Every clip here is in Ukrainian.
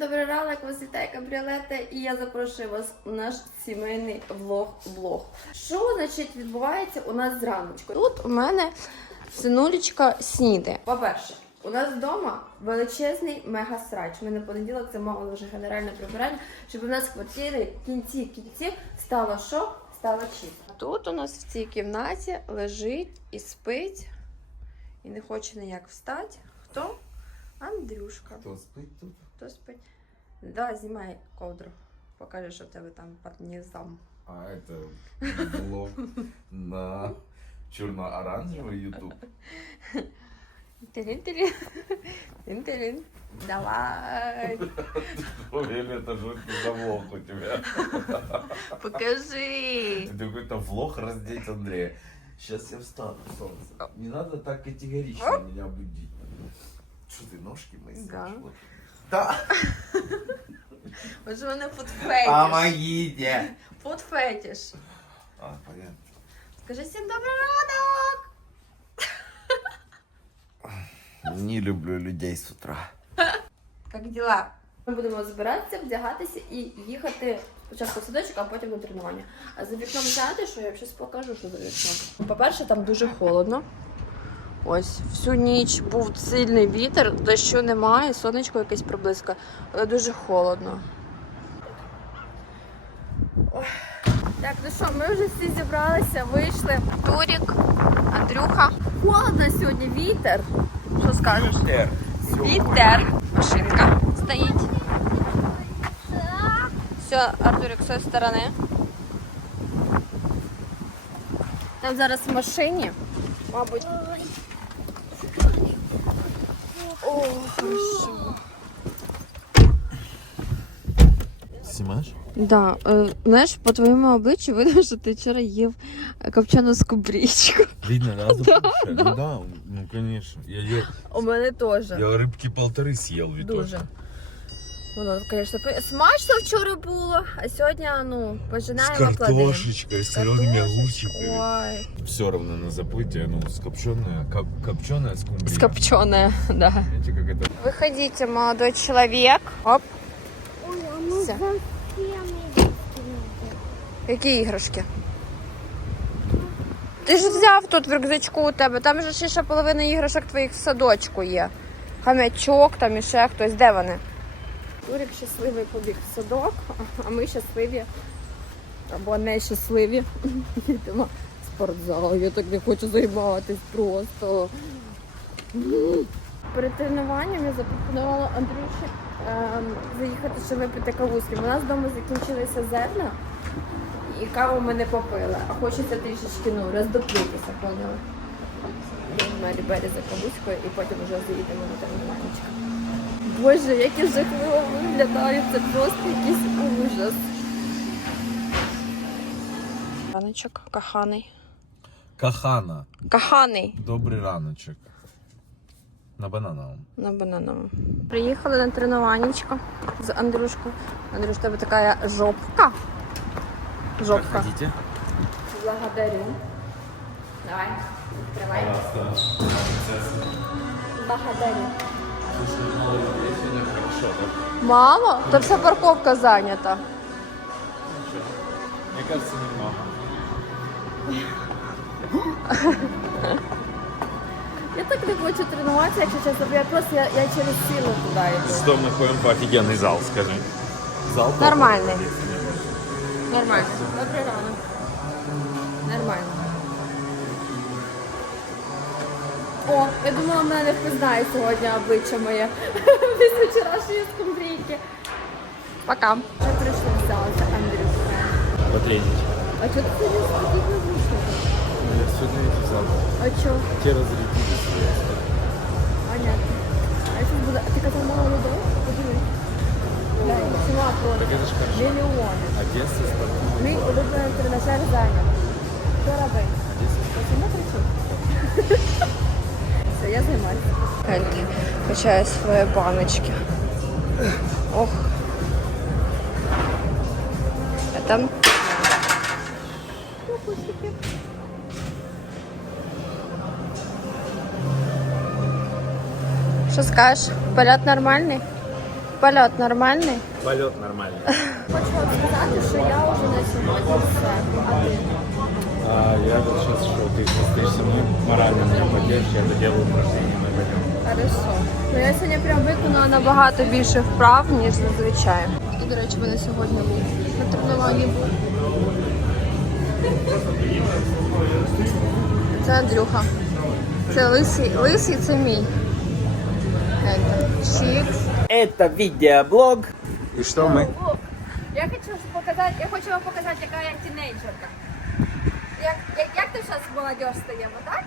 добрий ранок, вас вітає кабріолета, і я запрошую вас у наш сімейний влог-влог. Що значить відбувається у нас зраночку? Тут у мене синулечка сніде. По-перше, у нас вдома величезний мега-срач. Ми на понеділок замовили вже генеральне прибирання, щоб у нас в квартирі в кінці кінців стало що? Стало чисто. Тут у нас в цій кімнаті лежить і спить, і не хоче ніяк встати. Хто? Андрюшка. Хто спить тут? Хто спить? Да, знімай ковдру. Покажи, що в тебе там під низом. А это блог на черно-оранжевый YouTube. Тирин-тирин. Тирин-тирин. Давай. Что это за влог у тебя? Покажи. Это какой-то влог раздеть Андрея. Сейчас я встану, солнце. Не надо так категорично меня будить. Что ты, ножки мои Да. Да. Ось у мене фудфетіш. Помогите. Фудфетіш. А, понятно. Скажи всім добрий ранок. Не люблю людей с утра. Як діла? Ми будемо збиратися, вдягатися і їхати спочатку в садочок, а потім на тренування. А за вікном знаєте, що я щось покажу, що за вікном. По-перше, там дуже холодно. Ось всю ніч був сильний вітер, дощу немає, сонечко якесь приблизько, але дуже холодно. Так, ну що, ми вже всі зібралися, вийшли. Турік, Андрюха. Холодно сьогодні, вітер. Що скажеш? Вітер. Машинка стоїть. Все, Артурик, з цієї сторони. Там зараз в машині, мабуть. О, хорошо. Снимаешь? Да, е, знаєш, по твоєму обличчю видно, що ти вчора їв копчену скумбрічку. Видно, да, запушая? Ну да, ну конечно. Я ел, У мене теж. я рыбки полторы съел ведь Дуже. Воно, звісно, пи- смачно вчора було, а сьогодні, ну, С пожинаємо плоди. картошечкой, с солеными Картошечка. огурчиками. Ой. Все равно на заплытие, ну, с копченая, коп, копченая скумбрия. Скопченая, да. Знаете, как это? Выходите, молодой человек. Оп. Ой, а мы Всё. конфеты надо. Які іграшки? Ти ж взяв тут в рюкзачку у тебе, там же ще ще половина іграшок твоїх в садочку є. Хам'ячок там і ще хтось. Де вони? Турик щасливий побіг в садок, а ми щасливі або не щасливі. Йдемо в спортзал. Я так не хочу займатися просто. Перед тренуванням я запропонувала Андрюші ем, заїхати ще випити каву. У нас вдома закінчилися зерна, і каву ми не попили, а хочеться трішечки ну, роздоплитися, поняли? На рібері за кавуською і потім вже заїдемо на тренуваннячко. Боже, як я жахливо виглядаю, це просто якийсь ужас. Раночок, коханий. Кахана. Коханий. Добрий раночок. На банановому. На банановому. Приїхали на тренуваннячко з Андрюшкою. Андрюш, тебе така жопка. Жопка. Хотите? Благодарю. Давай, відкривай. Благодарю. Мало? Та вся парковка зайнята. Мне кажется, немного. Я так не хочу тренуватися, якщо чесно, бо я просто я, я через силу туди йду. Что мы ходим по офигенный зал, скажи. Зал Нормальный. Нормально. Добрий ранок. Нормально. О, я думала, мене не впізнає сьогодні обличчя моє. Після вчорашньої скумбрійки. Пока. Я прийшла взялася, Андрюшка. Потренить. А чого ти сьогодні спокійно вийшов? Я сегодня не взял. А чого? Те разрядились. Понятно. А я зараз буду... А ти казав мало людей? Подивись. Глянь, ціна Так просто. это же хорошо. Мільйони. Одесса спортивная. Мій улюблений тренажер зайнят. Що робити? Одесса. Оце кричить. Все, я займаюся. Ельки качає свої баночки. Ох. А там. Що скажеш? Полет нормальний? Польот нормальний? Полет нормальный. Хочу вам сказати, що я вже на сьогодні все. А ти? А, я вот сейчас что, ты состоишь со мной, морально меня поддержишь, я доделаю упражнение, мы пойдем. Хорошо. Ну я сьогодні прям виконала набагато більше вправ, ніж зазвичай. Хто, до речі, мене сьогодні був на тренуванні був. Це Андрюха. Це лисий, лисий це мій. Это, Чікс. Это видеоблог. И что мы? Я хочу показати, я хочу вам показати, яка я тінейджерка. Як, як, як ти зараз молодь стаємо, так?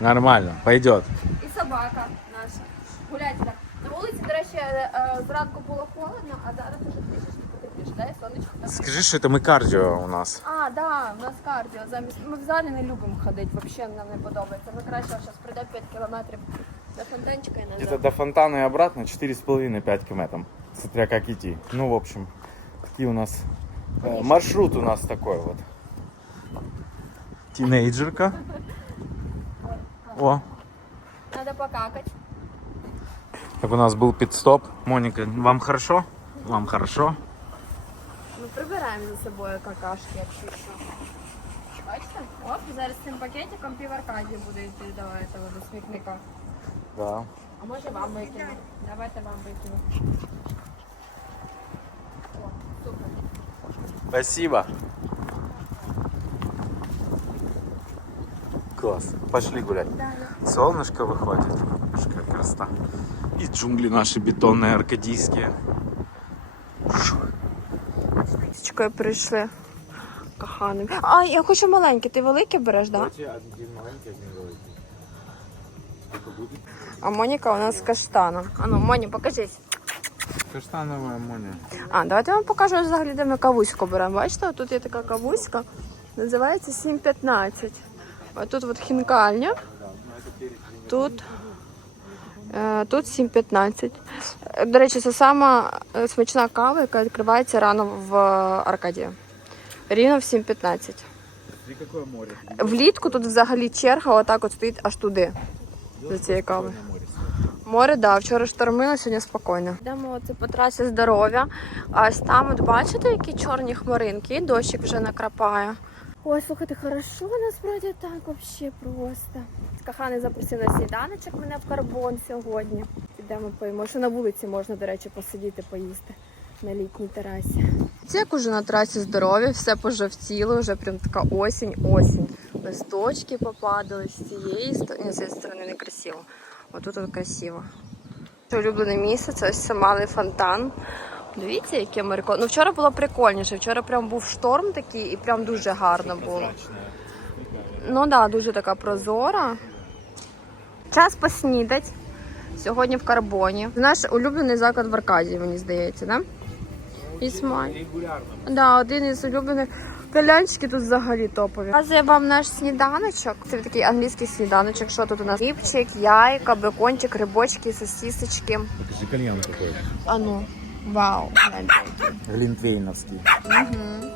Нормально, пойдет. І собака наша. Гуляйте так. На вулиці, до речі, е, е, зранку було холодно, а зараз уже трішечки потепліше, да, і сонечко. так. Скажи, что это мы кардио у нас. А, да, у нас кардіо. Замість ми в залі не любимо ходити, взагалі нам не подобається. Ми краще зараз пройдемо 5 кілометрів до фонтанчика і назад. Это до фонтана и обратно 4,5-5 км. Смотря как идти. Ну, в общем, такие у нас... э, маршрут у нас такой вот. Тинейджерка. О, Надо покакати. так у нас был пит-стоп. Моника, вам хорошо? Вам хорошо? Ми прибираємо за собою какашки, якщо що. Бачите? Оп, зараз цим пакетиком пів Аркадії буде йти до этого, до смітника. Да. А може вам викину? Давайте вам викину. О, супер. Спасибо. Класс. Пошли гулять. Солнышко выходит. Уж Какая красота. И джунгли наши бетонные, аркадийские. Чекай, прийшли. Коханим. А, я хочу маленьке. Ти велике береш, так? Да? А Моніка у нас з каштана. А ну, Моні, покажись. Каштановая моня. А, давайте я вам покажу взагалі, де ми кавуську беремо. Бачите, тут є така кавуська, називається 715. Тут от хінкальня. Тут, е, тут 715. Е, До речі, це сама е, смачна кава, яка відкривається рано в Аркадії. Рівно в 7.15. Смотри. Влітку тут взагалі черга отак от стоїть аж туди. За цією кавою. Море, да, вчора штормило, сьогодні спокійно. Йдемо оце по трасі здоров'я. Ось там, от бачите, які чорні хмаринки, і дощик вже накрапає. Ой, слухайте, хорошо насправді так вообще просто. Каханий запросив на сніданочок мене в карбон сьогодні. Підемо поїмо. Що на вулиці можна, до речі, посидіти, поїсти на літній терасі. Це як уже на трасі здоров'я, все пожовтіло, вже прям така осінь, осінь. Листочки попадали з цієї сторони, з цієї сторони не красиво. Отут от красиво. Улюблене місце це ось Самалий фонтан. Дивіться, яке Марко. Ну вчора було прикольніше. Вчора прям був шторм такий і прям дуже гарно було. Ну так, да, дуже така прозора. Час поснідать. Сьогодні в карбоні. Наш улюблений заклад в Аркадії, мені здається, да? Ісмай. Регулярно. Да, один із улюблених. Калянчики тут взагалі топові. Показую вам наш сніданочок. Це такий англійський сніданочок. Що тут у нас? Хлібчик, яйка, бекончик, рибочки, сосисочки. Покажи кальян. А ну, вау. гляньте. Глинтвейновский. Мгм.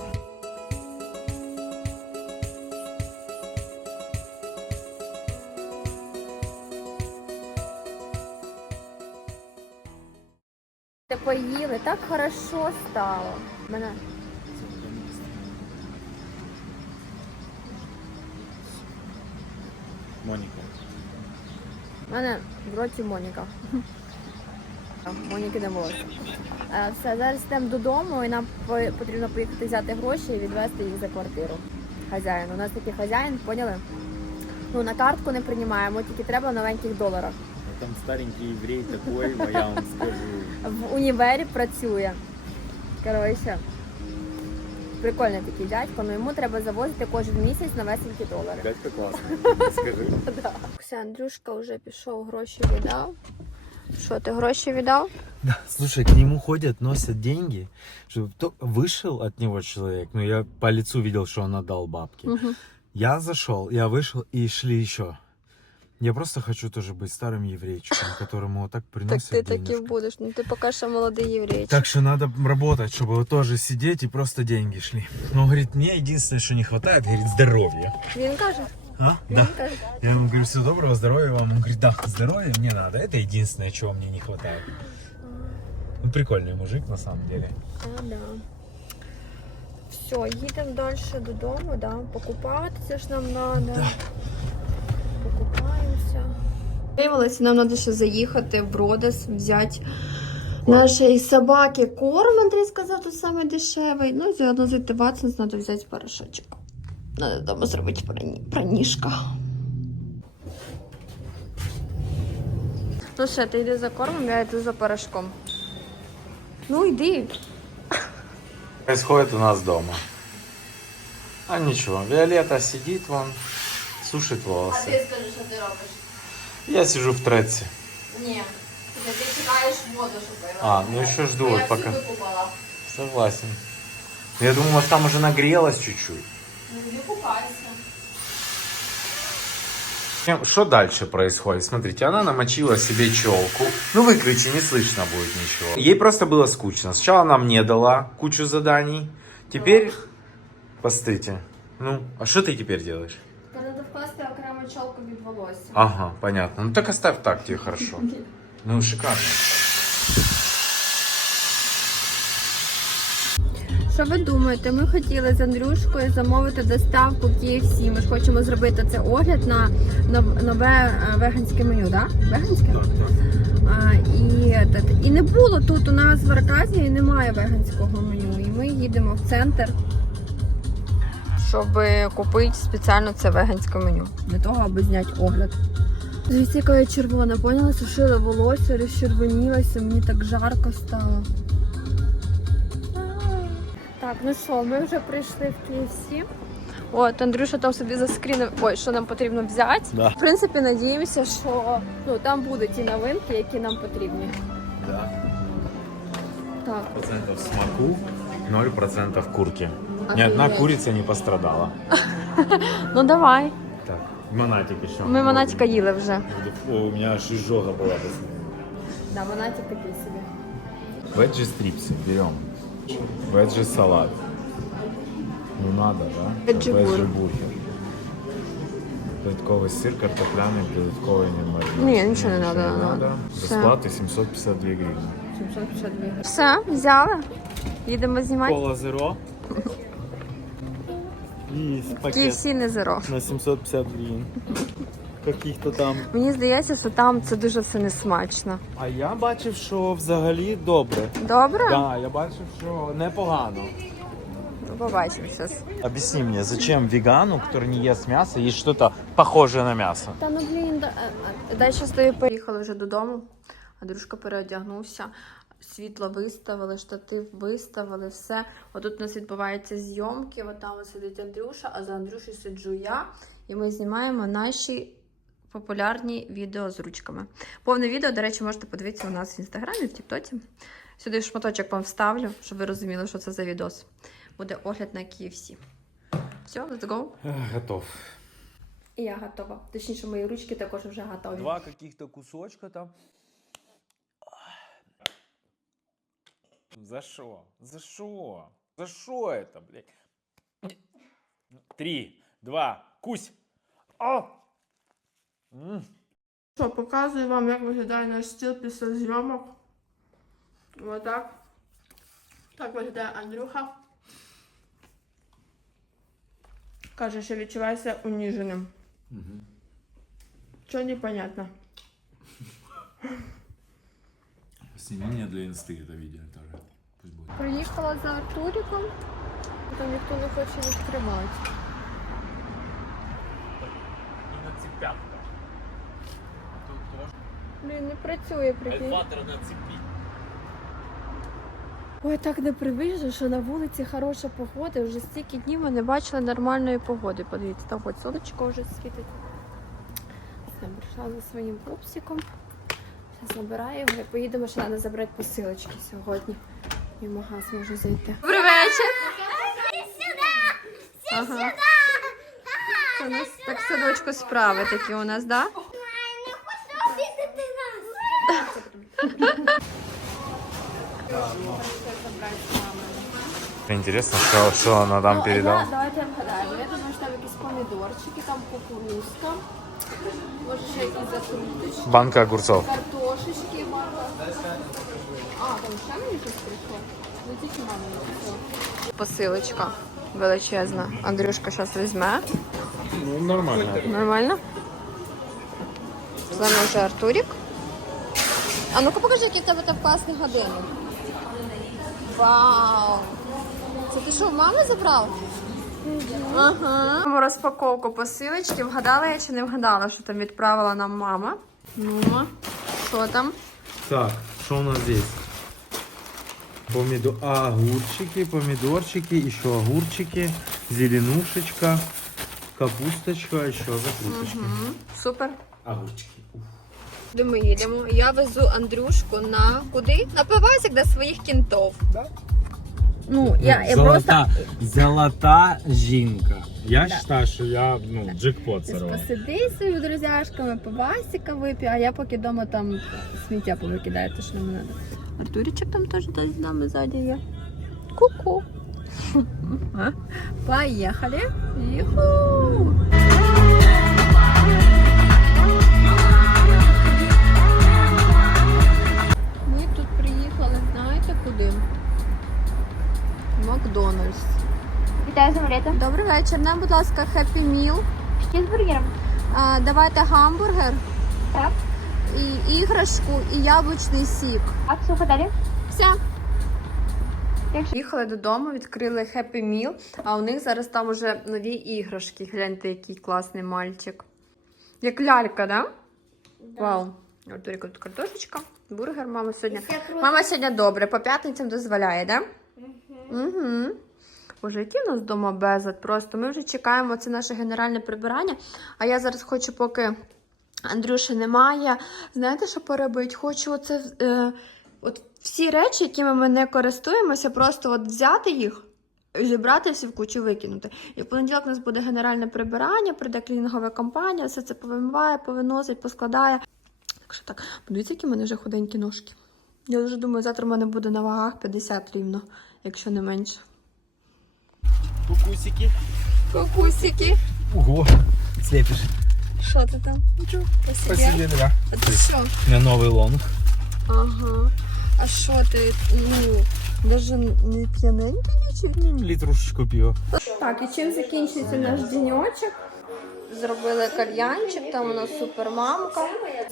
Та Поїли, так хорошо стало. Мене Моника. У мене в роті Моніка. Моніки не було. Е, Все, зараз йдемо додому і нам потрібно поїхати взяти гроші і відвезти їх за квартиру. Хазяїн. У нас такий хазяїн, поняли? Ну, на картку не приймаємо, тільки треба в новеньких доларах. Там старенький еврей такой, я вам скажу. В універі працює. Коротше, прикольний такий дядько, але йому треба завозити кожен місяць новесенькі долари. Дядька классный, скажи. Все, Андрюшка вже пішов, гроші віддав. Що, ти гроші віддав? Да, слушай, к нему ходят, носят деньги, чтобы то- вышел от него человек, ну я по лицу видел, что он отдал бабки. Угу. Я зашел, я вышел и шли еще. Я просто хочу тоже быть старым еврейчиком, которому вот так Так приносят ти таким денежки. будеш. Ну ти поки що молодий єврей. Так что надо работать, чтобы вот тоже сидеть и просто деньги шли. Но он говорит, мне единственное, что не хватает, говорит, здоровья. Він каже, а? Да. Я ему говорю, всего доброго, здоровья вам. Он говорит, да, здоровья мне надо. Это единственное, чего мне не хватает. Ну, прикольный мужик, на самом деле. А, да. Все, їдемо далі додому, да. Покупатися ж нам треба. Да. Покупаємося. Виявилося, нам треба ще заїхати в Бродес, взяти нашої собаки корм, Андрій сказав, тут саме дешевий. Ну, і заодно зайти в Ватсонс, треба взяти порошочок. Треба вдома зробити прані... праніжка. Ну що, ти йди за кормом, я йду за порошком. Ну, йди. Происходит у нас дома. А ничего, Виолетта сидит вон, сушит волосы. скажи, що ти робиш? Я сижу в треце. Ні. Ти, ти чекаєш воду, щоб пила. А, ну еще жду вот пока. викупала. Согласен. Я думаю, может там уже нагрелось чуть-чуть. Ну, тоді купайся. Что дальше происходит? Смотрите, она намочила себе челку. Ну, выключи, не слышно будет ничего. Ей просто было скучно. Сначала она мне дала кучу заданий. Теперь, посмотрите. Ну, а что ты теперь делаешь? Треба вкласти окремо чолку від волосся. Ага, понятно. Ну так оставь так, тебе хорошо. Ну, шикарно. Що ви думаєте? Ми хотіли з Андрюшкою замовити доставку KFC. Ми ж хочемо зробити це огляд на нове е, веганське меню, так? Веганське? А, і, і не було тут у нас в Аркадії немає веганського меню. І ми їдемо в центр, щоб купити спеціально це веганське меню. Для того, аби зняти огляд. Дивіться, яка я червона, поняла? Сушила волосся, розчервонілася, мені так жарко стало. Так, ну що, ми вже прийшли в KFC. От, Андрюша там собі заскрінив, ой, що нам потрібно взяти. Да. В принципі, надіємося, що ну, там будуть ті новинки, які нам потрібні. Да. Так, Процентов смаку, 0% курки. Офигеть. одна курица не пострадала. ну давай. Так, монатик еще. Ми монатика їли вже. О, у меня аж изжога была. Да, монатик такий собі. Веджи стрипсы берем. Веджи салат. Ну надо, да? Веджи Веджи бургер. Додатковий сир, картопляний, додатковий маринад. Ні, нічого не надо, не надо. Все. Безплати 752 гривні. 752 Все, взяли. Їдемо знімати. Кола зеро. І пакет KFC не зеро. на 750 гривень. Каких-то там. Мені здається, що там це дуже все несмачно. А я бачив, що взагалі добре. Добре? Да, я бачив, що непогано. Ну, Побачимо зараз. Объясни мне, зачем вегану, который не ест мясо, есть что-то похожее на мясо? Та ну блін, да, е, е, дай щас тобі поїхали вже додому. Андрюшка переодягнувся, світло виставили, штатив виставили, все. Отут у нас відбуваються зйомки. От там ось сидить Андрюша, а за Андрюшею сиджу я. І ми знімаємо наші популярні відео з ручками. Повне відео, до речі, можете подивитися у нас в інстаграмі, в Тіктоці. Сюди шматочок вам вставлю, щоб ви розуміли, що це за відос. Буде огляд на KFC. Все, let's go. Готов. І я готова. Точніше, мої ручки також вже готові. Два каких-то кусочка там. За что? За что? За что это, блядь? Три, два, кусь. А! М. Що, показую вам, як виглядає наш стіл після зйомок. Отак. Так виглядає Андрюха. Каже, що відчувається уніженим. Що непонятно. Сними мне для инсты это видео тоже. Пусть будет. Приїхала за Артуріком. Там ніхто не хоче відкривати. И на цепях. Блін, не працює, прикинь. Альфатор на цепи. Ой, так непривично, що на вулиці хороша погода. Вже стільки днів ми не бачили нормальної погоди. Подивіться, там хоч сонечко вже світить. Все, прийшла за своїм пупсиком. Зараз забираю його і поїдемо, ще треба забрати посилочки сьогодні. І в магаз можу зайти. Добрий вечір! Ага. Це у нас так садочку справи такі у нас, так? Да? Интересно, что, что она там Ну, передала. Я, давайте вгадаємо. Я думаю, що там якісь помідорчики, там кукурузка, може ще якісь закруточки, Банка огурцов. картошечки, А, там ще мені щось прийшло? Ну тільки. Посилочка величезна. Андрюшка зараз візьме. Ну, нормально. Нормально? З вами вже Артурік. А ну-ка покажи, який в тебе там класний годинник. Вау! Це ти що, мами забрав? Ага. Розпаковку посилочки. Вгадала я чи не вгадала, що там відправила нам мама. Ну, що там? Так, что у нас здесь? Помидор... Огурчики, помидорчики, еще огурчики, зеленушечка, капусточка, еще закруточки. Угу. Супер. Огурчики. Куди ми їдемо? Я везу Андрюшку на куди? На пивасик до своїх кінтов. Ну, я, я просто. золота жінка. Я вважаю, що я ну, джекпот Посиди з своїми друзяшками, пивасика вип'ю, а я поки вдома там сміття повикидаю, то що нам треба. Артурічок там теж десь з нами ззаді є. Ку-ку. Поїхали. Юху! Ми тут приїхали, знаєте куди? Макдональдс. Вітаю самоліта. Добрий вечір. Нам, будь ласка, хеппі міл. З чизбургером. А, давайте гамбургер Так. і іграшку, і яблучний сік. А що далі? Все. Якщо Їхали додому, відкрили хеппі міл, а у них зараз там уже нові іграшки. Гляньте, який класний мальчик. Як лялька, да? Вау. Артуріка тут картошечка, бургер, мама сьогодні. Мама сьогодні добре, по п'ятницям дозволяє, да? Угу. Боже, який у нас вдома безлад просто. Ми вже чекаємо це наше генеральне прибирання. А я зараз хочу, поки Андрюші немає. Знаєте, що поробити? Хочу оце. Е, от всі речі, якими ми не користуємося, просто от взяти їх. Зібрати в кучу викинути. І в понеділок у нас буде генеральне прибирання, прийде клінінгова компанія, все це повимиває, повиносить, поскладає. Так що так, подивіться, які в мене вже худенькі ножки. Я вже думаю, завтра в мене буде на вагах 50 рівно, якщо не менше. Кукусики. Кукусики. Ого, слепишь. Що ти там? Нічого. два. А ти що? У меня новый лонг. Ага. А що ти? Ну, даже не п'яненький нічого? Ну, литрушечку пива. Так, і чим закінчується наш діньочок? Зробили кальянчик, там у нас супермамка.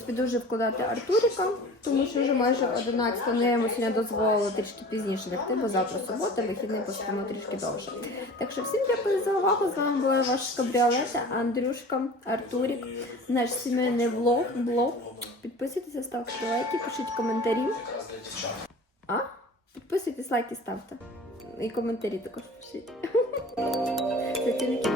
Піду вже вкладати Артуріка, тому що вже майже 11, ну я йому сьогодні дозволила трішки пізніше лягти, бо завтра субота, вихідний поспимо трішки довше. Так що всім дякую за увагу. З вами була ваша кабріолета, Андрюшка, Артурік, наш сімейний влог, блог. Підписуйтесь, ставте лайки, пишіть коментарі. А? Підписуйтесь, лайки ставте. І коментарі також пишіть.